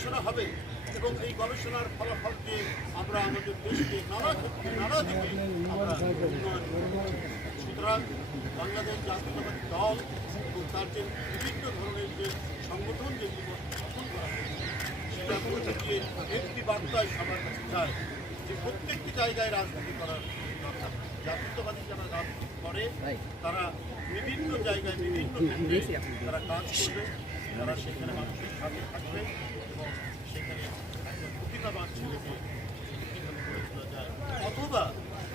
গবেষণা হবে এবং এই গবেষণার ফলাফল দিয়ে আমরা আমাদের দেশকে নানা ক্ষেত্রে, নানা দিকে আমরা সুতরাং বাংলাদেশ জাতীয়তাবাদী দল এবং তার যে বিভিন্ন ধরনের যে সংগঠন যে গঠন করা হয়েছে সেটা করতে গিয়ে একটি বার্তায় সবার কাছে যায় যে প্রত্যেকটি জায়গায় রাজনীতি করার দরকার। জাতীয়তাবাদী যারা রাজনীতি করে, তারা বিভিন্ন জায়গায়, বিভিন্ন ক্ষেত্রে তারা কাজ করবে। তারা সেখানে মানুষের এবং সেখানে একজন প্রতিভাবান ছেলেকে কীভাবে গড়ে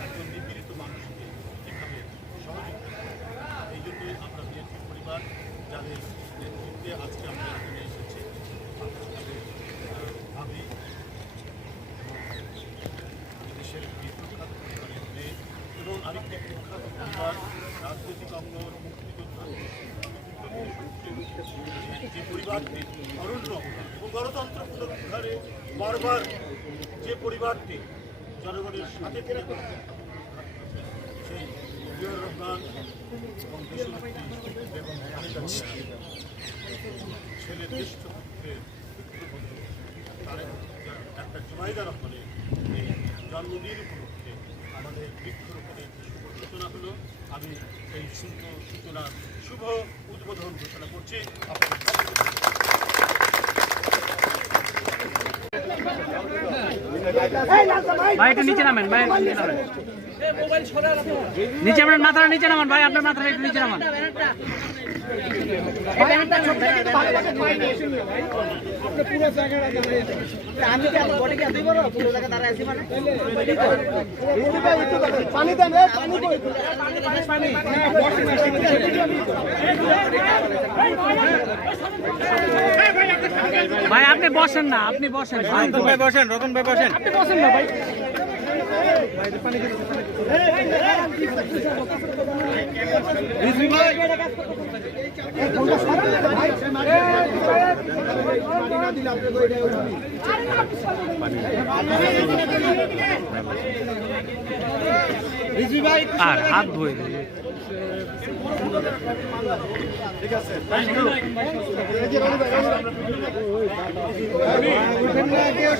একজন নিপীড়িত মানুষকে কীভাবে সহযোগিতা এই জন্যই আমরা বিএনপি পরিবার, যাদের নেতৃত্বে আজকে আমরা যে পরিবারটি অরণ্য এবং গণতন্ত্র পুনরুদ্ধারে বারবার যে পরিবারটি জনগণের সাথে থেকে সেই জিয়র রহমান এবং ছেলে পুত্রের পুত্রবধূ একটা জুমাইদা রহমানের জন্মদিন উপলক্ষে আমাদের বৃক্ষরোপণের শুভ সূচনা হলো। আমি এই শুভ সূচনার শুভ উদ্বোধন ঘোষণা করছি। ভাই, একটু নিচে নামেন, ভাই নিচে নামেন। নিচে আপনার মাথাটা নিচে নামান, ভাই, আপনার মাথাটা একটু নিচে নামান। আছি মানে। পানি ভাই আপনি বসেন না আপনি বসেন। ভাই বসেন রতন ভাই বসেন। আপনি বসেন না ভাই। আর হাত ধুয়ে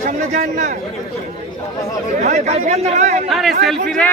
সামনে যান না আরে সেলফি রে।